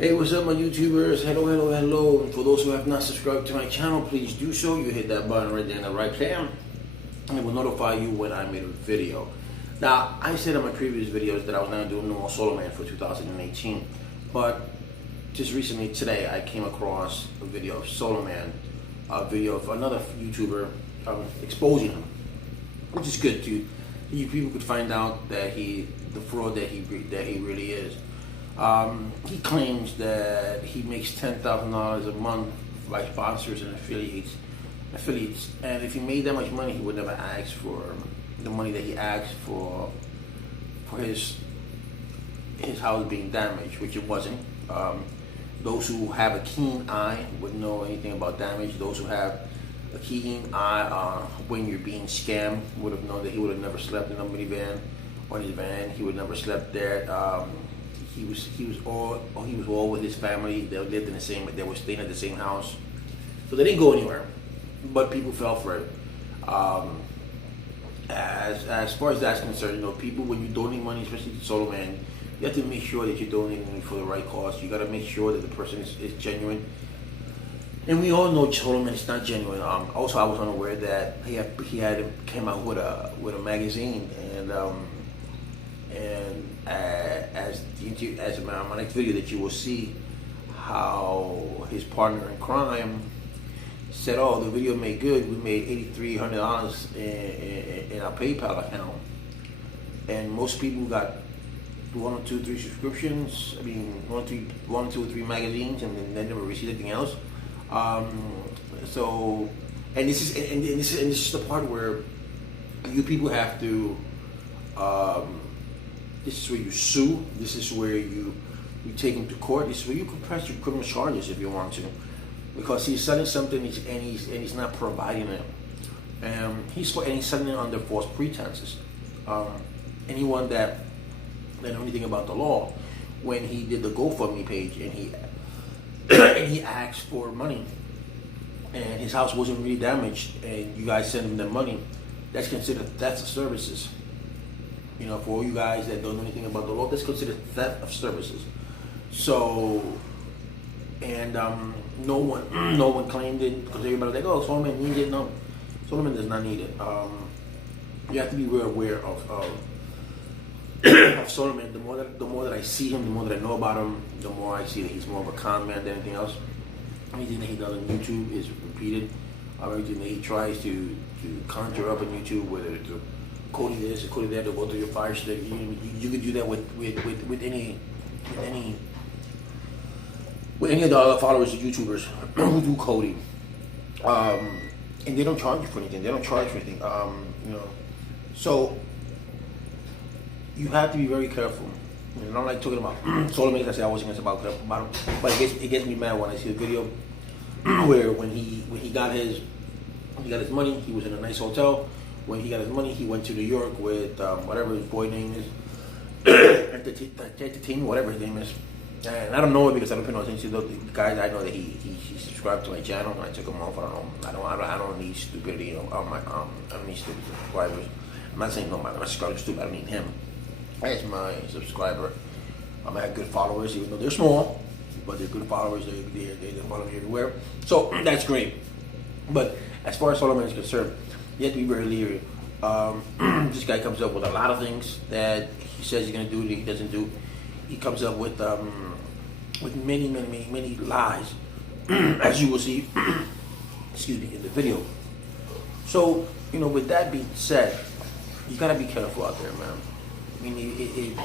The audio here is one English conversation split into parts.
Hey, what's up, my YouTubers? Hello, hello, hello. And for those who have not subscribed to my channel, please do so. You hit that button right there in the right hand, and it will notify you when I made a video. Now, I said in my previous videos that I was not doing no more Soloman for 2018, but just recently, today, I came across a video of Soloman, a video of another YouTuber exposing him, which is good too. You people could find out that the fraud that he really is. He claims that he makes $10,000 a month by sponsors and affiliates, and if he made that much money, he would never ask for the money that he asked for his house being damaged, which it wasn't. Those who have a keen eye would know anything about damage. Those who have a keen eye when you're being scammed would have known that he would have never slept in a minivan or in his van. He would never slept there. He was all with his family. They lived in the same. They were staying at the same house, so they didn't go anywhere. But people fell for it. As far as that's concerned, people, when you donate money, especially to Soloman, you have to make sure that you're donating for the right cause. You got to make sure that the person is genuine. And we all know Soloman is not genuine. Also, I was unaware that he came out with a magazine, and as in my next video that you will see how his partner in crime said, "Oh, the video made good. We made $8,300 in our PayPal account," and most people got 1 or 2 or 3 subscriptions. I mean, one, 2 or 3 magazines, and then they never received anything else. And this is the part where you people have to. This is where you sue. This is where you take him to court. This is where you can press your criminal charges if you want to, because he's selling something and he's not providing it. He's selling it under false pretenses. Anyone that know anything about the law, when he did the GoFundMe page and he asked for money, and his house wasn't really damaged, and you guys sent him the money, that's considered theft of services. For all you guys that don't know anything about the law, that's considered theft of services. So, and no one claimed it, because everybody's like, "Oh, Soloman needs it." No, Soloman does not need it. You have to be real aware of Soloman. The more that I see him, the more that I know about him, the more I see that he's more of a con man than anything else. Anything that he does on YouTube is repeated. Everything that he tries to conjure up on YouTube, whether it's Cody this or Cody that, to go through your fire stick. You could do that with any of the other followers of YouTubers who do Cody, and they don't charge you for anything. They don't charge for anything. So you have to be very careful. I don't like talking about Soloman. I say I wasn't going to talk about him, but it gets me mad when I see a video where when he got his money, he was in a nice hotel. When he got his money, he went to New York with whatever his boy name is, entertainment, whatever his name is. And I don't know it because I don't pay no attention to those guys. I know that he subscribed to my channel, and I took him off. I don't need stupidity on my I don't need stupid subscribers. I'm not saying no, my subscribers stupid. I don't need him as my subscriber. I have good followers, even though they're small, but they're good followers. They follow me everywhere, so that's great. But as far as Soloman is concerned, you have to be very leery. This guy comes up with a lot of things that he says he's going to do that he doesn't do. He comes up with many lies, as you will see, excuse me, in the video. So, with that being said, you got to be careful out there, man. I mean,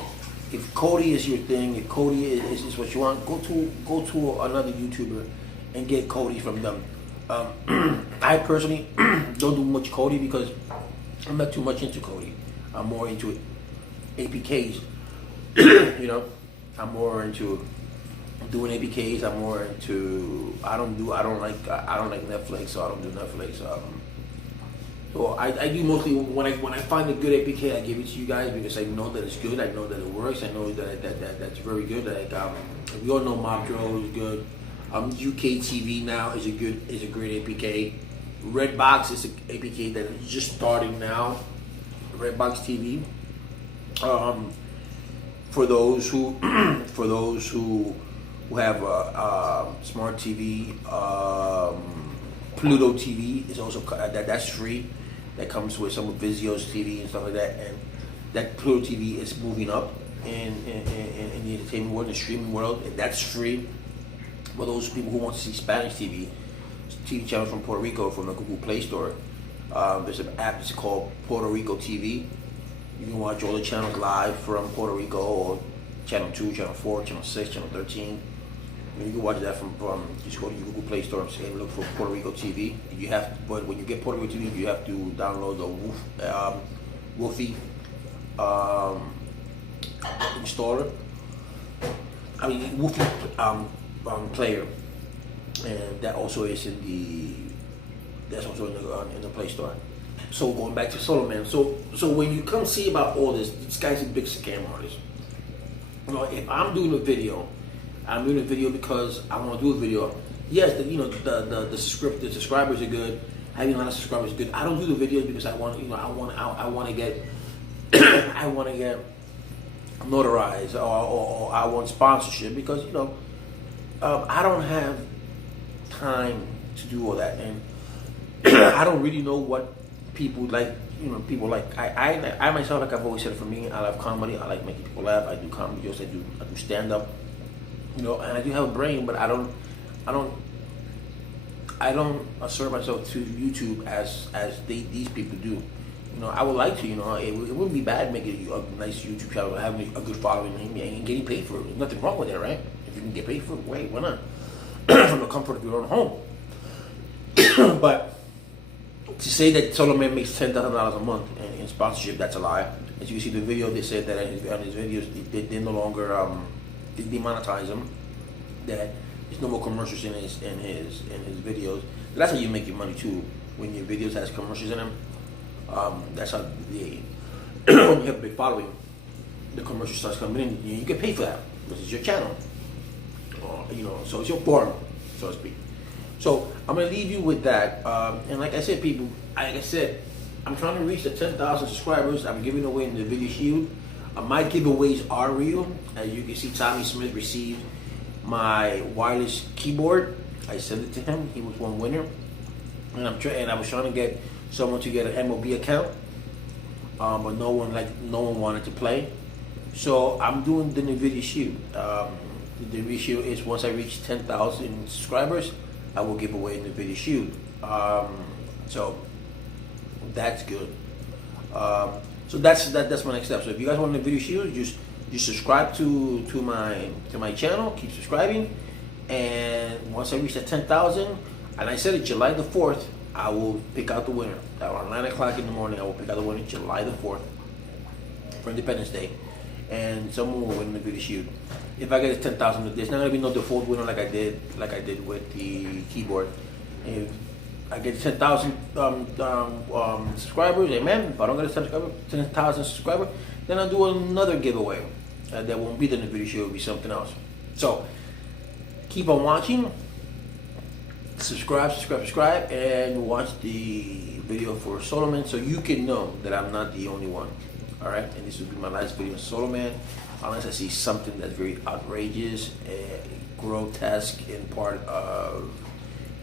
if Cody is your thing, if Cody is what you want, go to another YouTuber and get Cody from them. I personally don't do much Cody because I'm not too much into Cody. I'm more into APKs. I'm more into doing APKs. I'm more into I don't like Netflix, so I don't do Netflix. So I do mostly when I find a good APK, I give it to you guys because I know that it's good. I know that it works. I know that's very good. Like we all know Mob Drill is good. UK TV now is a great APK. Redbox is an APK that is just starting now. Redbox TV. For those who who have smart TV. Pluto TV is also that's free. That comes with some of Vizio's TV and stuff like that. And that Pluto TV is moving up in the entertainment world, in the streaming world, and that's free. For those people who want to see Spanish TV channels from Puerto Rico from the Google Play Store, there's an app that's called Puerto Rico TV. You can watch all the channels live from Puerto Rico, or Channel 2, Channel 4, Channel 6, Channel 13. You can watch that from just go to your Google Play Store and look for Puerto Rico TV. But when you get Puerto Rico TV, you have to download the Woofy installer. I mean Woofy player, and that also is in the Play Store. So going back to Soloman, so when you come see about all this guy's a big scam artist. You know, if I'm doing a video, I'm doing a video because I want to do a video. Yes, the subscribers are good. Having a lot of subscribers is good. I don't do the videos because I want to get I want to get notarized, or I want sponsorship, because I don't have time to do all that, and I don't really know what people like. People like I myself, like I've always said, for me, I love comedy. I like making people laugh. I do comedy jokes. I do stand up. And I do have a brain, but I don't assert myself to YouTube as these people do. I would like to. It wouldn't be bad making a nice YouTube channel, having a good following, and getting paid for it. There's nothing wrong with that, right? If you can get paid for it, why not? From the comfort of your own home. But to say that Soloman makes $10,000 a month in sponsorship, that's a lie. As you can see the video, they said that on his videos, they no longer they demonetize him. That there's no more commercials in his videos. That's how you make your money too. When your videos has commercials in them, that's how when you have a big following, the commercial starts coming in. You get paid for that because it's your channel. So it's your forum, so to speak. So I'm gonna leave you with that. And like I said, people, I'm trying to reach the 10,000 subscribers. I'm giving away in the video shield. My giveaways are real. As you can see, Tommy Smith received my wireless keyboard. I sent it to him. He was one winner. And I was trying to get someone to get an MLB account, but no one wanted to play. So I'm doing the NVIDIA Shield. The NVIDIA Shield is, once I reach 10,000 subscribers, I will give away the NVIDIA Shield. So that's good. So that's my next step. So if you guys want the NVIDIA Shield, just subscribe to my channel. Keep subscribing, and once I reach that 10,000, and I said it July the 4th, I will pick out the winner. Around 9 o'clock in the morning, I will pick out the winner July the 4th for Independence Day, and someone will win the NVIDIA Shield. If I get 10,000, there's not gonna be no default winner like I did with the keyboard. If I get 10,000 subscribers, amen. If I don't get 10,000 subscribers, then I'll do another giveaway. That won't be the NVIDIA Shield, it'll be something else. So keep on watching. Subscribe, and watch the video for Soloman, so you can know that I'm not the only one. All right, and this will be my last video on Soloman, unless I see something that's very outrageous and grotesque in part of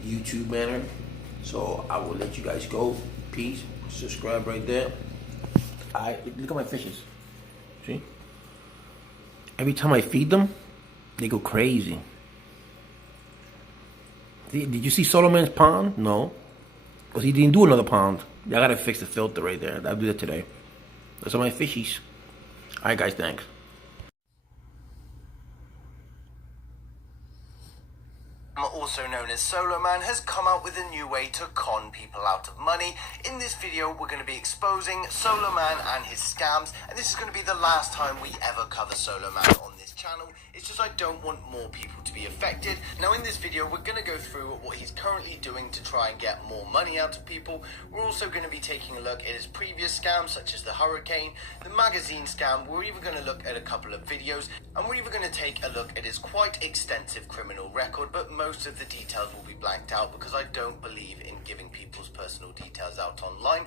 YouTube manner. So I will let you guys go. Peace. Subscribe right there. Look at my fishes. See? Every time I feed them, they go crazy. Did you see Soloman's pond? No. Because he didn't do another pond. I gotta fix the filter right there. I'll do that today. Those are my fishies. Alright guys, thanks. Also known as Soloman, has come out with a new way to con people out of money. In this video, we're going to be exposing Soloman and his scams, and this is going to be the last time we ever cover Soloman on this channel. It's just I don't want more people to be affected. Now in this video, we're going to go through what he's currently doing to try and get more money out of people. We're also going to be taking a look at his previous scams, such as the hurricane, the magazine scam. We're even going to look at a couple of videos, and we're even going to take a look at his quite extensive criminal record, but most of the details will be blanked out because I don't believe in giving people's personal details out online.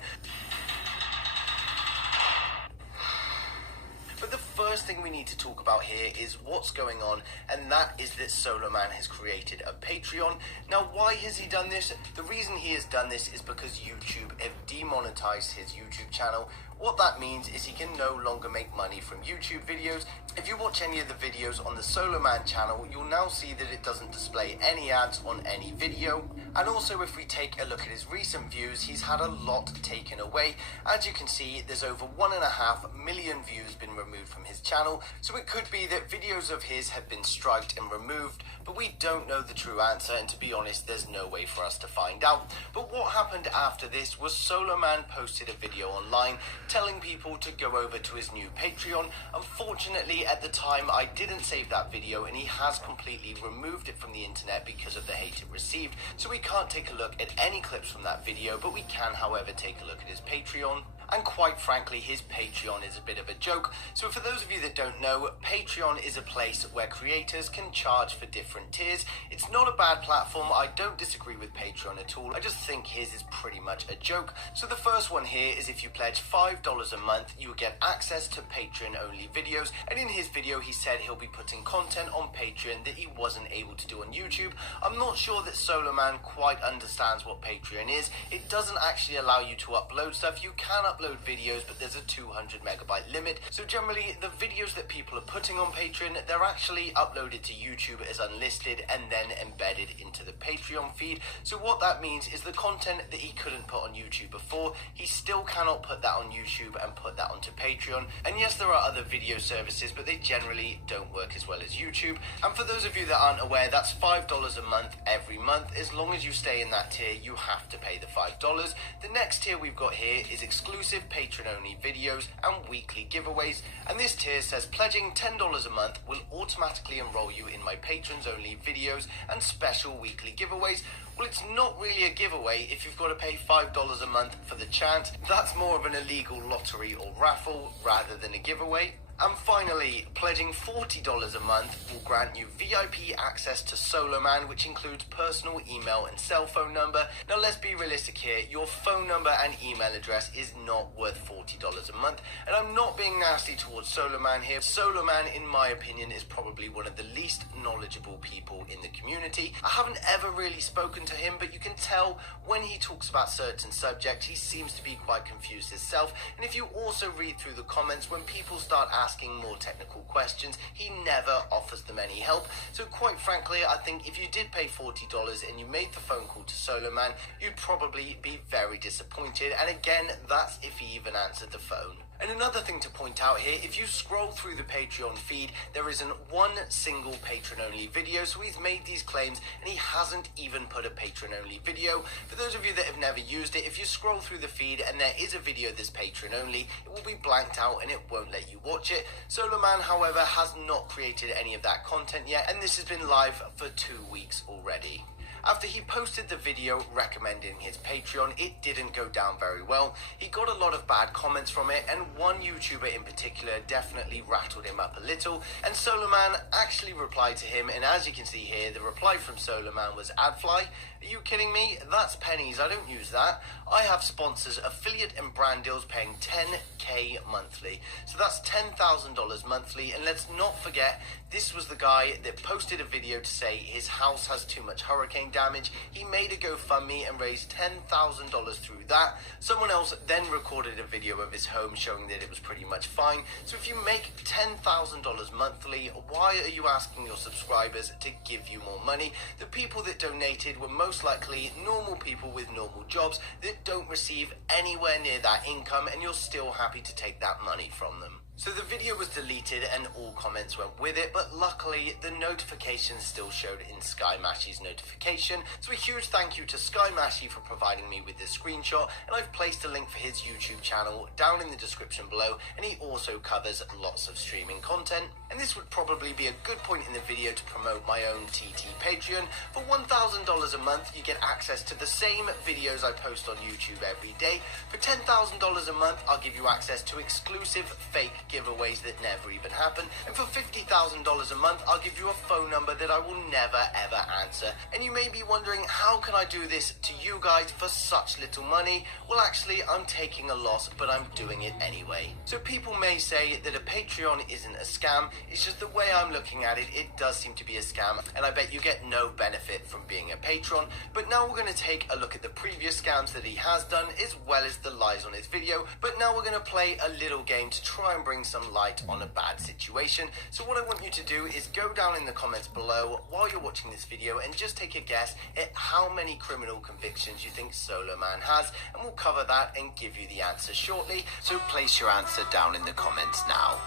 But the first thing we need to talk about here is what's going on, and that is that Soloman has created a Patreon. Now, why has he done this? The reason he has done this is because YouTube have demonetized his YouTube channel. What that means is he can no longer make money from YouTube videos. If you watch any of the videos on the Soloman channel, you'll now see that it doesn't display any ads on any video. And also, if we take a look at his recent views, he's had a lot taken away. As you can see, there's over 1.5 million views been removed from his channel. So it could be that videos of his have been striked and removed, but we don't know the true answer, and to be honest, there's no way for us to find out. But what happened after this was Soloman posted a video online telling people to go over to his new Patreon. Unfortunately, at the time, I didn't save that video, and he has completely removed it from the internet because of the hate it received. So we can't take a look at any clips from that video, but we can, however, take a look at his Patreon. And quite frankly, his Patreon is a bit of a joke. So for those of you that don't know, Patreon is a place where creators can charge for different tiers. It's not a bad platform. I don't disagree with Patreon at all. I just think his is pretty much a joke. So the first one here is if you pledge $5 a month, you will get access to Patreon-only videos. And in his video, he said he'll be putting content on Patreon that he wasn't able to do on YouTube. I'm not sure that Soloman quite understands what Patreon is. It doesn't actually allow you to upload stuff. You can upload videos, but there's a 200 megabyte limit. So generally, the videos that people are putting on Patreon, they're actually uploaded to YouTube as unlisted and then embedded into the Patreon feed. So what that means is the content that he couldn't put on YouTube before, he still cannot put that on YouTube and put that onto Patreon. And yes, there are other video services, but they generally don't work as well as YouTube. And for those of you that aren't aware, that's $5 a month every month. As long as you stay in that tier, you have to pay the $5. The next tier we've got here is exclusive Patreon-only videos and weekly giveaways. And this tier says pledging $10 a month will automatically enroll you in my patrons-only videos and special weekly giveaways. Well, it's not really a giveaway if you've got to pay $5 a month for the chance. That's more of an illegal lottery or raffle rather than a giveaway. And finally, pledging $40 a month will grant you VIP access to Soloman, which includes personal email and cell phone number. Now, let's be realistic here. Your phone number and email address is not worth $40 a month. And I'm not being nasty towards Soloman here. Soloman, in my opinion, is probably one of the least knowledgeable people in the community. I haven't ever really spoken to him, but you can tell when he talks about certain subjects, he seems to be quite confused himself. And if you also read through the comments, when people start asking more technical questions, he never offers them any help. So quite frankly, I think if you did pay $40 and you made the phone call to Soloman, you'd probably be very disappointed. And again, that's if he even answered the phone. And another thing to point out here, if you scroll through the Patreon feed, there isn't one single patron-only video. So he's made these claims and he hasn't even put a patron-only video. For those of you that have never used it, if you scroll through the feed and there is a video that's patron-only, it will be blanked out and it won't let you watch it. Soloman, however, has not created any of that content yet, and this has been live for 2 weeks already. After he posted the video recommending his Patreon, it didn't go down very well. He got a lot of bad comments from it, and one YouTuber in particular definitely rattled him up a little. And Soloman actually replied to him, and as you can see here, the reply from Soloman was, "Adfly, are you kidding me? That's pennies, I don't use that. I have sponsors, affiliate and brand deals paying $10K monthly. So that's $10,000 monthly, and let's not forget, this was the guy that posted a video to say his house has too much hurricane damage. He made a GoFundMe and raised $10,000 through that. Someone else then recorded a video of his home showing that it was pretty much fine. So if you make $10,000 monthly, why are you asking your subscribers to give you more money? The people that donated were most likely normal people with normal jobs that don't receive anywhere near that income, and you're still happy to take that money from them. So the video was deleted and all comments went with it, but luckily the notifications still showed in SkyMashy's notification. So a huge thank you to SkyMashy for providing me with this screenshot, and I've placed a link for his YouTube channel down in the description below, and he also covers lots of streaming content. And this would probably be a good point in the video to promote my own TT Patreon. For $1,000 a month, you get access to the same videos I post on YouTube every day. For $10,000 a month, I'll give you access to exclusive fake giveaways that never even happen, and for $50,000 a month, I'll give you a phone number that I will never ever answer. And you may be wondering, how can I do this to you guys for such little money? Well, actually, I'm taking a loss, but I'm doing it anyway. So people may say that a Patreon isn't a scam. It's just the way I'm looking at it, it does seem to be a scam, and I bet you get no benefit from being a patron. But now we're going to take a look at the previous scams that he has done, as well as the lies on his video. But now we're going to play a little game to try and bring some light on a bad situation. So what I want you to do is go down in the comments below while you're watching this video and just take a guess at how many criminal convictions you think Soloman has, and we'll cover that and give you the answer shortly. So place your answer down in the comments now.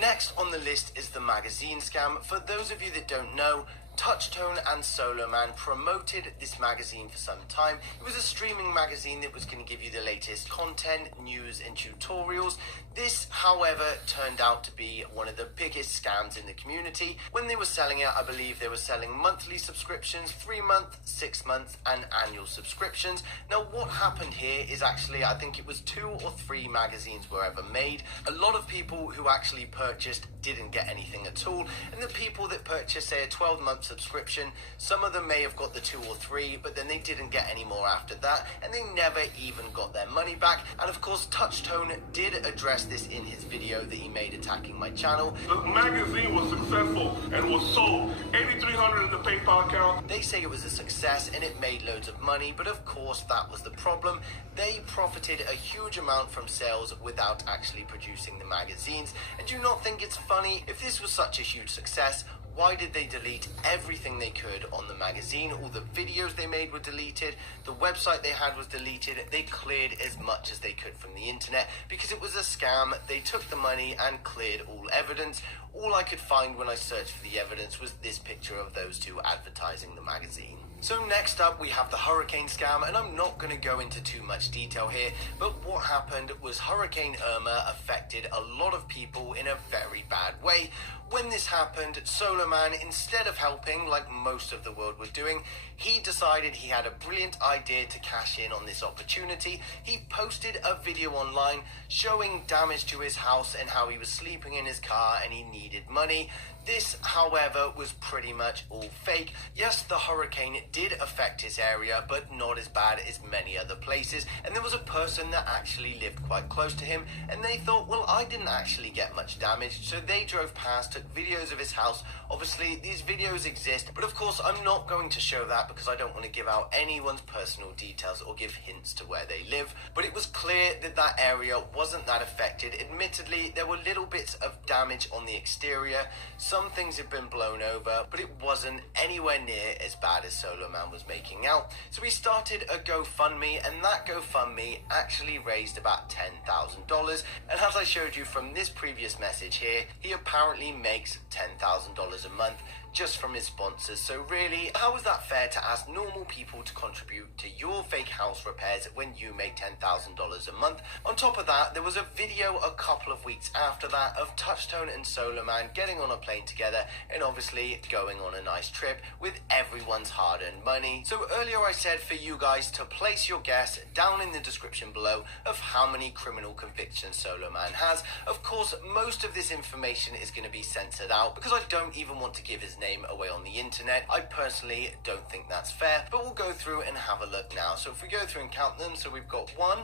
Next on the list is the magazine scam. For those of you that don't know, Touchtone and Soloman promoted this magazine for some time. It was a streaming magazine that was going to give you the latest content, news and tutorials. This, however, turned out to be one of the biggest scams in the community. When they were selling it, I believe they were selling monthly subscriptions, 3-month, 6-month and annual subscriptions. Now what happened here is actually, I think it was 2 or 3 magazines were ever made. A lot of people who actually purchased didn't get anything at all, and the people that purchased, say, a 12-month subscription, some of them may have got the 2 or 3, but then they didn't get any more after that, and they never even got their money back. And of course, Touchtone did address this in his video that he made attacking my channel. The magazine was successful and was sold. $8,300 in the PayPal account. They say it was a success and it made loads of money, but of course that was the problem. They profited a huge amount from sales without actually producing the magazines. And do you not think it's funny? If this was such a huge success, why did they delete everything they could on the magazine? All the videos they made were deleted. The website they had was deleted. They cleared as much as they could from the internet because it was a scam. They took the money and cleared all evidence. All I could find when I searched for the evidence was this picture of those two advertising the magazine. So next up we have the hurricane scam, and I'm not going to go into too much detail here, but what happened was Hurricane Irma affected a lot of people in a very bad way. When this happened, Soloman, instead of helping like most of the world were doing, he decided he had a brilliant idea to cash in on this opportunity. He posted a video online showing damage to his house and how he was sleeping in his car and he needed money. This, however, was pretty much all fake. Yes, the hurricane did affect his area, but not as bad as many other places. And there was a person that actually lived quite close to him, and they thought, well, I didn't actually get much damage. So they drove past, took videos of his house. Obviously, these videos exist, but of course, I'm not going to show that because I don't want to give out anyone's personal details or give hints to where they live. But it was clear that that area wasn't that affected. Admittedly, there were little bits of damage on the exterior. Some things had been blown over, but it wasn't anywhere near as bad as Soloman was making out. So he started a GoFundMe, and that GoFundMe actually raised about $10,000. And as I showed you from this previous message here, he apparently makes $10,000 a month just from his sponsors. So really, how is that fair to ask normal people to contribute to your fake house repairs when you make $10,000 a month? On top of that, there was a video a couple of weeks after that of Touchtone and Soloman getting on a plane together and obviously going on a nice trip with everyone's hard-earned money. So earlier I said for you guys to place your guess down in the description below of how many criminal convictions Soloman has. Of course, most of this information is going to be censored out because I don't even want to give his name away on the internet. I personally don't think that's fair, but we'll go through and have a look now. So if we go through and count them, so we've got 1,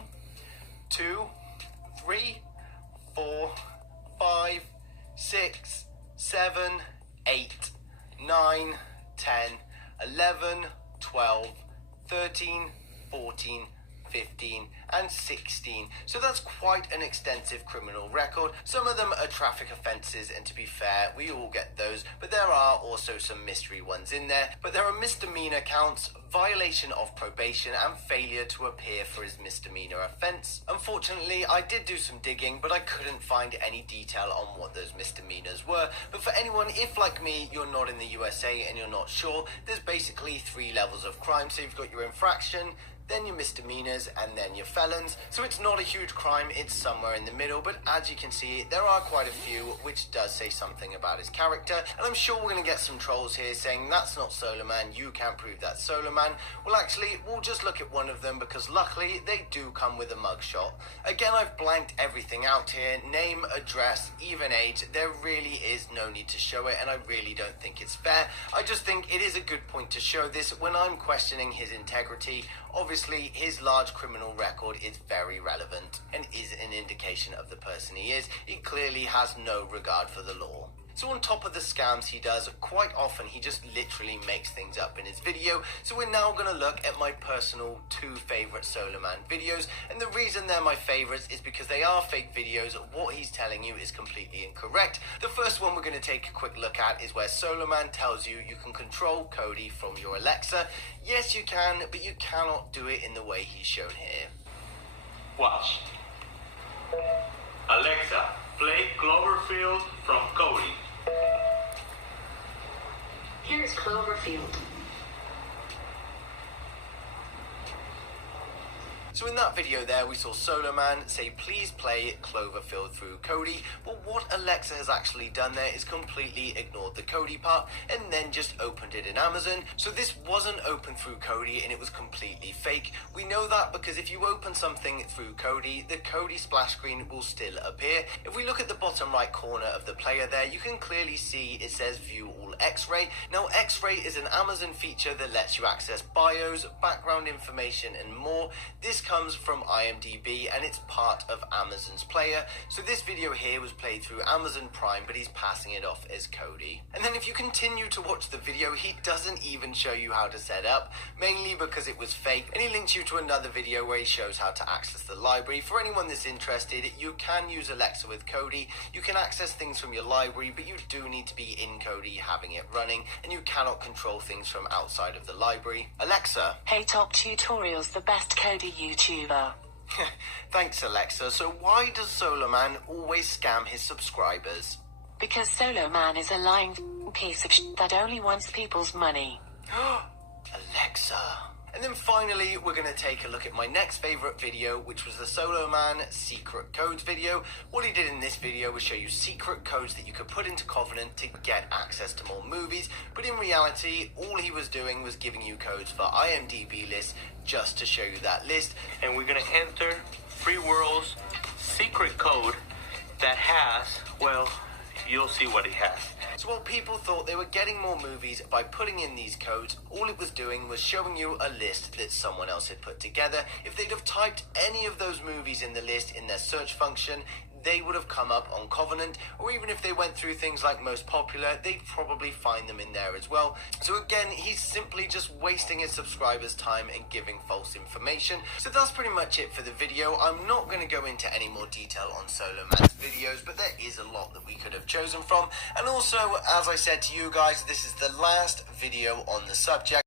2, 3, 4, 5, 6, 7, 8, 9, 10, 11, 12, 13, 14, 15 and 16. So that's quite an extensive criminal record. Some of them are traffic offences, and to be fair, we all get those, but there are also some mystery ones in there. But there are misdemeanor counts, violation of probation, and failure to appear for his misdemeanor offense. Unfortunately, I did do some digging, but I couldn't find any detail on what those misdemeanors were. But for anyone, if like me, you're not in the USA and you're not sure, there's basically 3 levels of crime. So you've got your infraction, then your misdemeanors, and then your felons. So it's not a huge crime, it's somewhere in the middle, but as you can see, there are quite a few, which does say something about his character. And I'm sure we're going to get some trolls here saying, that's not Soloman, you can't prove that's Soloman. Well, actually, we'll just look at one of them, because luckily, they do come with a mugshot. Again, I've blanked everything out here, name, address, even age. There really is no need to show it, and I really don't think it's fair. I just think it is a good point to show this when I'm questioning his integrity. Obviously, his large criminal record is very relevant and is an indication of the person he is. He clearly has no regard for the law. So on top of the scams he does, quite often he just literally makes things up in his video. So we're now going to look at my personal 2 favorite Soloman videos. And the reason they're my favorites is because they are fake videos. What he's telling you is completely incorrect. The first one we're going to take a quick look at is where Soloman tells you you can control Cody from your Alexa. Yes, you can, but you cannot do it in the way he's shown here. Watch. Alexa, play Cloverfield from Cody. Here's Cloverfield. So in that video there, we saw Soloman say, please play Cloverfield through Cody. But what Alexa has actually done there is completely ignored the Cody part and then just opened it in Amazon. So this wasn't open through Cody and it was completely fake. We know that because if you open something through Cody, the Cody splash screen will still appear. If we look at the bottom right corner of the player there, you can clearly see it says view all X-ray. Now X-ray is an Amazon feature that lets you access bios, background information and more. This comes from IMDb and it's part of Amazon's player. So this video here was played through Amazon Prime, but he's passing it off as Cody. And then if you continue to watch the video, he doesn't even show you how to set up, mainly because it was fake. And he links you to another video where he shows how to access the library. For anyone that's interested, you can use Alexa with Cody. You can access things from your library, but you do need to be in Cody having it running, and you cannot control things from outside of the library. Alexa. Hey Top Tutorials, the best Cody YouTuber. Thanks, Alexa. So why does Soloman always scam his subscribers? Because Soloman is a lying piece of shit that only wants people's money. Alexa. And then finally, we're going to take a look at my next favorite video, which was the Soloman secret codes video. What he did in this video was show you secret codes that you could put into Covenant to get access to more movies. But in reality, all he was doing was giving you codes for IMDb lists just to show you that list. And we're gonna enter Free World's secret code that has, well, you'll see what it has. So while people thought they were getting more movies by putting in these codes, all it was doing was showing you a list that someone else had put together. If they'd have typed any of those movies in the list in their search function, they would have come up on Covenant, or even if they went through things like most popular, they'd probably find them in there as well. So again, he's simply just wasting his subscribers' time and giving false information. So that's pretty much it for the video. I'm not going to go into any more detail on Soloman's videos, but there is a lot that we could have chosen from. And also, as I said to you guys, this is the last video on the subject.